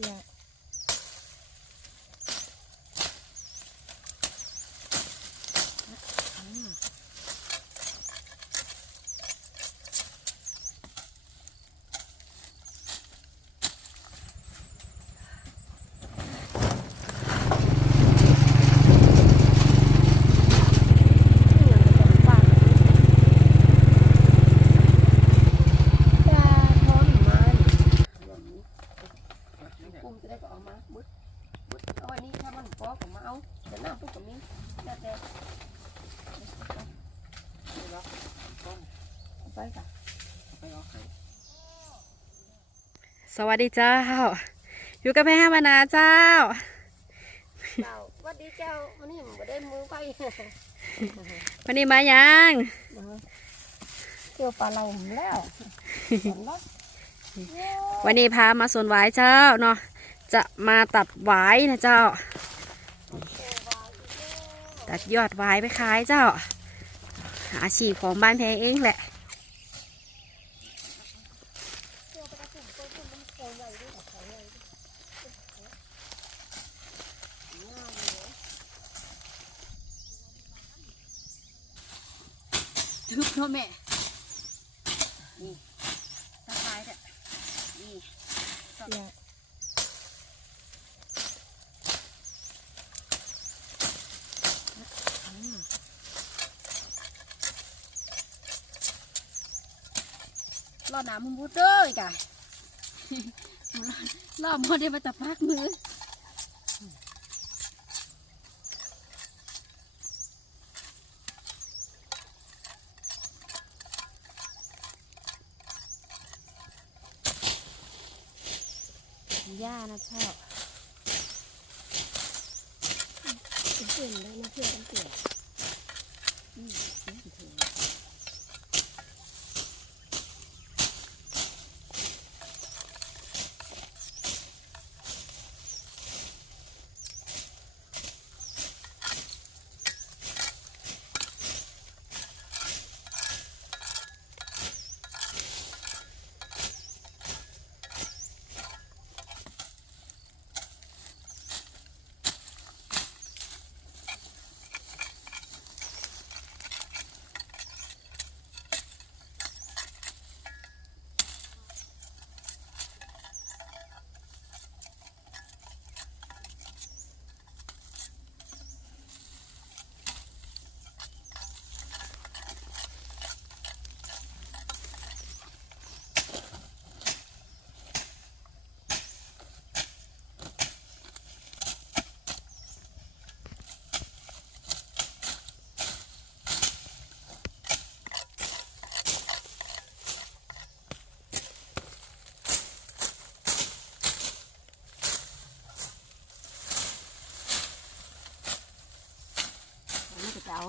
เนี่ย จะทอนมันอย่างนี้ปุ่มจะได้ก็เอามาบึดบึดเอาไว้นี่ถ้ามันพอก็มาเอาแต่น้ำปุ๊บก็มีแล้วแต่เอาไปค่ะ สวัสดีเจ้า อยู่กับแม่ห้ามานาเจ้าเจ้าสวัสดีเจ้าวันนี้ผมได้มือไปวันนี้มายังเกี่ยวปลาเราผมแล้วเห็นแล้ว วันนี้พามาสวนหวายเจ้าเนาะจะมาตัดหวายนะเจ้า ตัดยอดหวายไปขายเจ้าอาชีพของบ้านแพงเองแหละ ทึบเนาะแม่ นี่ตะไคร้เนี่ยนี่เนี่ยรอดน้ำมึงพูดเด้ออีกอะรอบพอได้มาจับพักมือ ย่านะพ่อเปลี่ยนเลยนะเพื่อนเปลี่ยน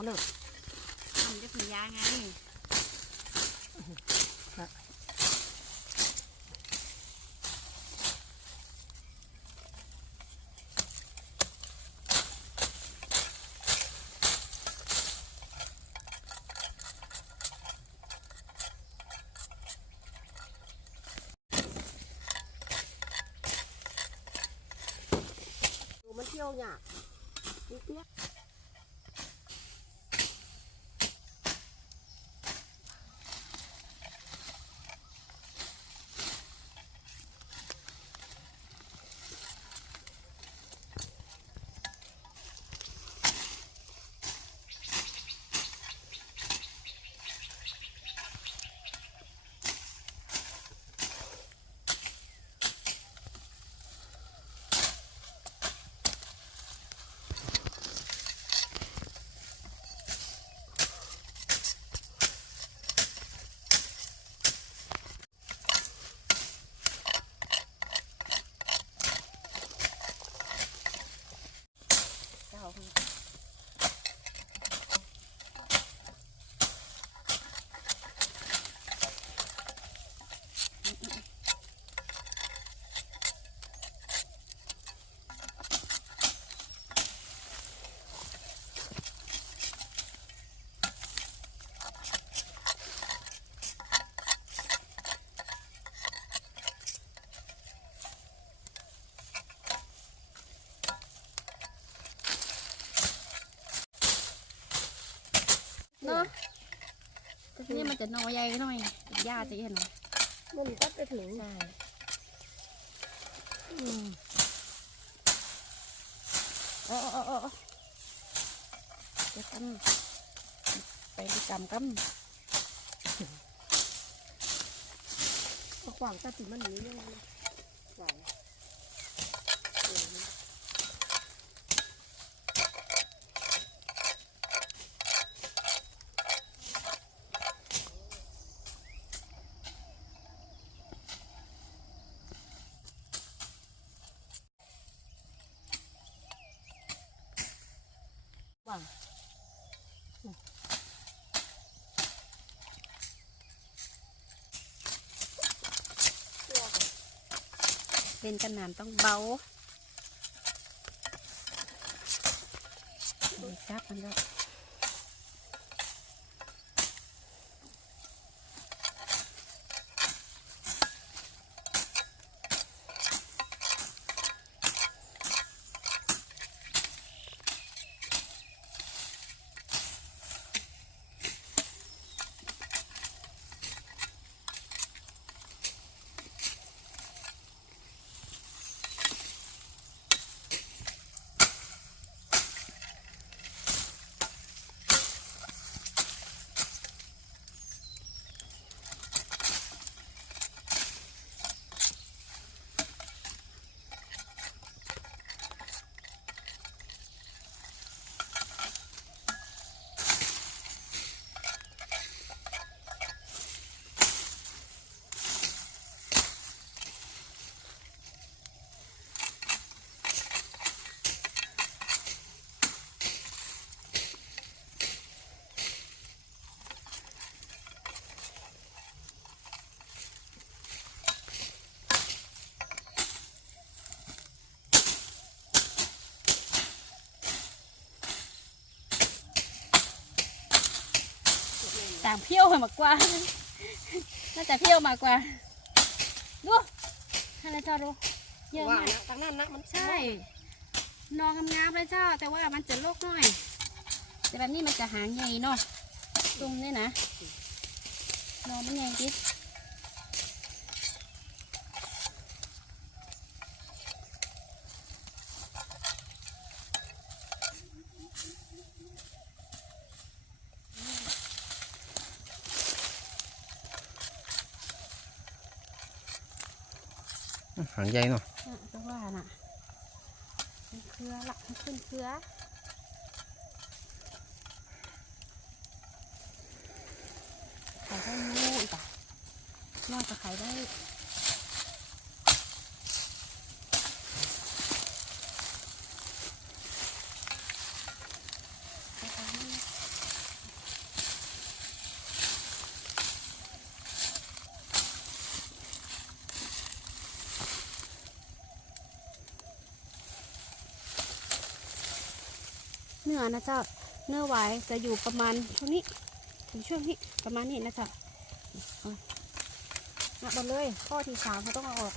นี่ก็จะเอาเลยทำจะคุณยาไงดูมันเที่ยวหยาบนิดเนี้ย จะหนอใหญ่หน่อยหญ้าจะเห็นไหมมันก็จะถึงใช่อืมเออเออเออเออเดี๋ยวกันไปดีกรรมกันเอาขวางตาติมันหนียังไงนะขวาง เป็นกันหนามต้องเบานี่จับมันก็ ต่างเพี้ยวมากกว่า น่าจะเพี้ยวมากกว่า ดูท่านอาจารย์ดูเยอะว่ามากนะตั้งนั้นนะมันใช่นองงามๆเลยเจ้า แต่ว่ามันจะโลกน้อย แต่แบบนี้มันจะหางใหญ่เนาะตรงนี้นะนอนมันใหญ่ดิางใหญ่เนาะอะก็ว่าน่ะเป็นเครือละมันขึ้นเครือขายได้นู่นป่ะนอกจากขายได้ เนื้อนะเจ้า เนื้อไว้จะอยู่ประมาณช่วงนี้ ถึงช่วงนี้ประมาณนี้นะเจ้าเอานับเลยข้อที่สามเขาต้องเอาออก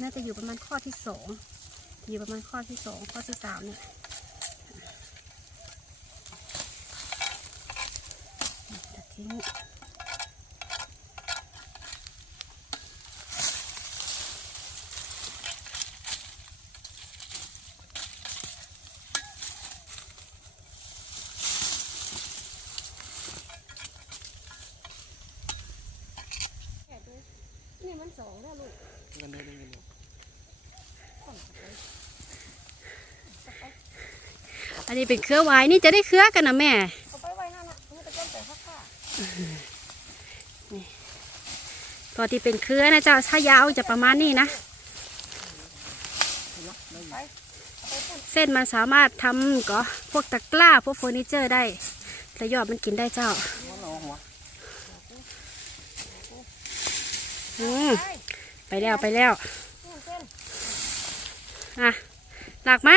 น่าจะอยู่ประมาณข้อที่สองอยู่ประมาณข้อที่สองข้อที่สามเนี่ยตัดทิ้ง นี่มัน สองแล้วลูกกันได้ได้เลยอันนี้เป็นเครือไว้นี่จะได้เครือกันนะแม่เอาไปไว้นั่นนะนี่ไปต้นแต่ข้าข้าตอนที่เป็นเครือนะเจ้าถ้ายาวจะประมาณนี้นะไปเอาไปต้นเส้นมันสามารถทำก็พวกตะกร้าพวกเฟอร์นิเจอร์ได้แต่ยอดมันกินได้เจ้า หัวเราหัว อืมไปแล้วไปแล้ว อะ หลักมา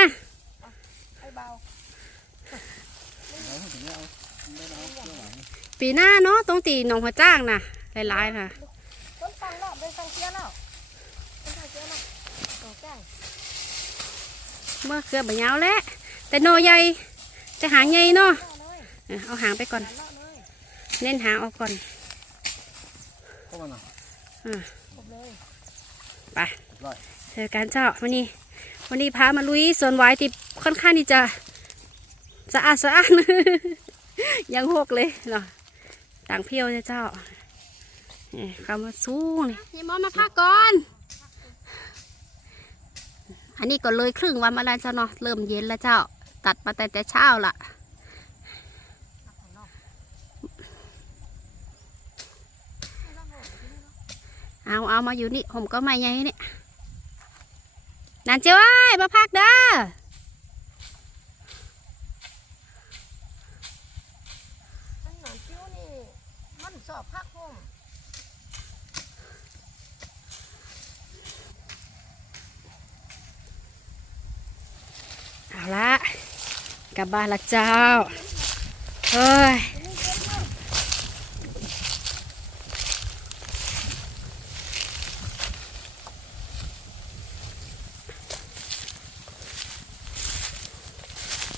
ปีหน้าเนาะตรงตีหนองหัวจ้างนะหลายๆน่ะต้นตังเนาะเป็นสังเกียเนาะเป็นสังเกียเนาะหนอแจ้งเมื่อเคือบยาวแล้วแต่หนใหญ่แต่หางใหญ่เนาะเอาหางไปก่อนเน้นหางออกก่อน ไปเจอกันเจ้าวันนี้ วันนี้พามาลุยสวนไว้ที่ค่อนข้างที่จะสะอาดสะอาดยังหกเลยเนาะต่างเพียวเนี่ยเจ้านี่คำว่าสู้นี่ยายมอมาพักก่อน อันนี้ก็เลยครึ่งวันมาแล้วเจ้าเนาะเริ่มเย็นแล้วเจ้า ตัดมาแต่แต่เช้าละ เอาเอามาอยู่นี่ผมก็มาไงเนี่ยนันเจ้าไอ้ยมาพักเด้ออันหนอนจิ้วนี่มันสอบพักห้องเอาละกลับบ้านละเจ้า เฮ้ย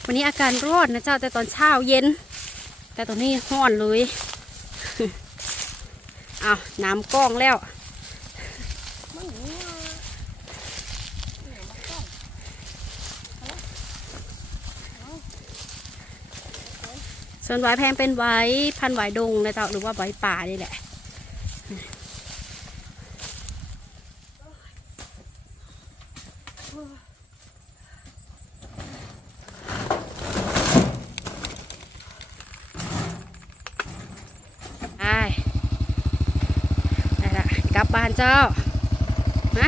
วันนี้อาการร้อนนะเจ้าแต่ตอนเช้าเย็น แต่ตอนนี้ร้อนเลยเอาน้ำกล้องแล้วส่วนหวแพงเป็นไว้พันหวดงนะเจ้าหรือว่าไว้ป่านี่แหละ ได้ได้ละกลับบ้านเจ้ามา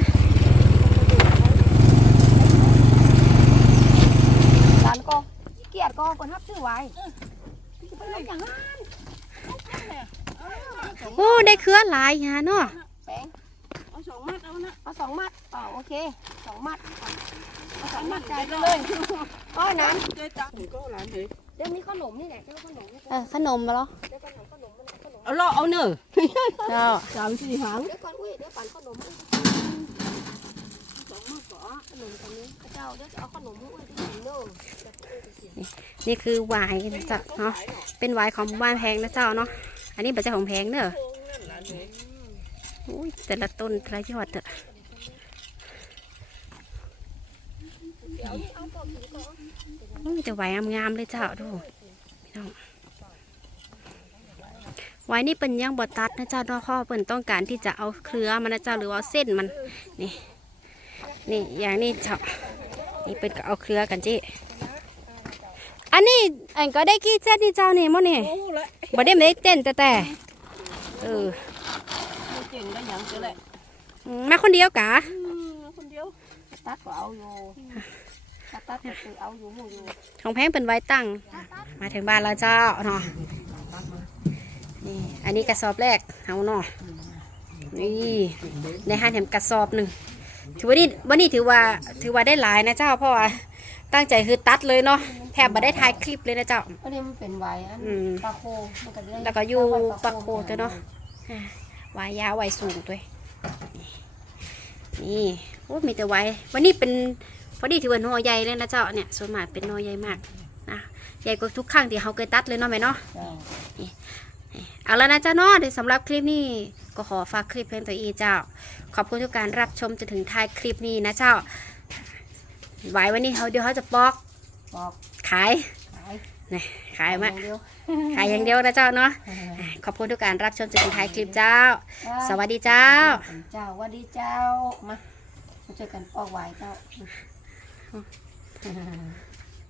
ร้านก็ เกลียดก็คนทับชื่อไว้ไปไหนอย่างนั้นโอ้ได้เครือหลายฮะเนาะแปงเอาสองมัดเอานะเอาสองมัดอ๋อโอเคสองมัดเอาสองมัดจ่ายไปเลยก้อยนั้นเจ๊จังก็ร้านเฮ้ยเดี๋ยวมีขนมนี่แหละเดี๋ยวขนมนี่เออขนมมาเหรอเดี๋ยวขนมขนมมันขนมเอาล่อเอาเนอะเจ้าสามสี่หางเดี๋ยวก่อนอุ้ยเดี๋ยวปั่นขนมอุ้ยสองมัดก่อขนมตรงนี้เจ้าเดี๋ยวจะเอาขนมอุ้ยที่ไหนเนอนี่คือหวายนะเจ้าเนาะเป็นหวายของบ้านแพงนะเจ้าเนาะอันนี้เป็นเจ้าของแพงเนอะอุ้ยแต่ละต้นแต่ละยอดเถอะอุ้ยแต่หวายงามๆเลยเจ้าดูพี่น้องหวายนี่เป็นยังบดตัดนะเจ้าเนาะพ่อเปิ่นต้องการที่จะเอาเครือมันนะเจ้าหรือว่าเอาเส้นมันนี่นี่อย่างนี้เจ้า นี่เป็นก็เอาเครือกันจีอันนี้อันก็ได้กี่เส้นนี่เจ้านี่มั้งนี่โอ้ละบ่ได้ไม่ได้เต้นแต่แต่เออไม่เก่งได้ยังเจ๊แหละอืมมาคนเดียวกะคนเดียวตัดก็เอาอยู่ตัดตัดก็คือเอาอยู่หูอยู่ของแพงเป็นไว้ตั้ง มาถึงบ้านแล้วเจ้าเนาะนี่อันนี้กระสอบแรกเอาเนาะนี่ในห้างแถมกระสอบหนึ่ง ถือว่านี่วันนี้ถือว่าถือว่าได้หลายนะเจ้าเพราะว่าตั้งใจคือตัดเลยเนาะแทบไม่ได้ถ่ายคลิปเลยนะเจ้า อันนี้มันเป็นไวอันอืม ปลาโคมันก็จะได้แล้วก็อยู่ปลาโคตัวเนาะวายยาววายสูงด้วยนี่โอ้มีแต่ไว้วันนี้เป็นพอดีถือว่าหนอใหญ่เลยนะเจ้าเนี่ยส่วนมากเป็นหนอใหญ่มากนะใหญ่กว่าทุกครั้งที่เขาเคยตัดเลยเนาะแม่เนาะ จ้ะ เอาแล้วนะเจ้าเนาะเดี๋ยวสำหรับคลิปนี้ก็ขอฝากคลิปเพียงตัวเองเจ้า ขอบคุณทุกการรับชมจนถึงท้ายคลิปนี้นะเจ้า ไว้วันนี้เขาเดี๋ยวเขาจะปอกบอกขายขายนี่ขายมาองเดียวขายอย่างเดียวนะเจ้าเนาะอะขอบคุณทุกการรับชมจนถึงท้ายคลิปเจ้า สวัสดีเจ้า เจ้าสวัสดีเจ้ามามาเจอกันปอกไวเจ้า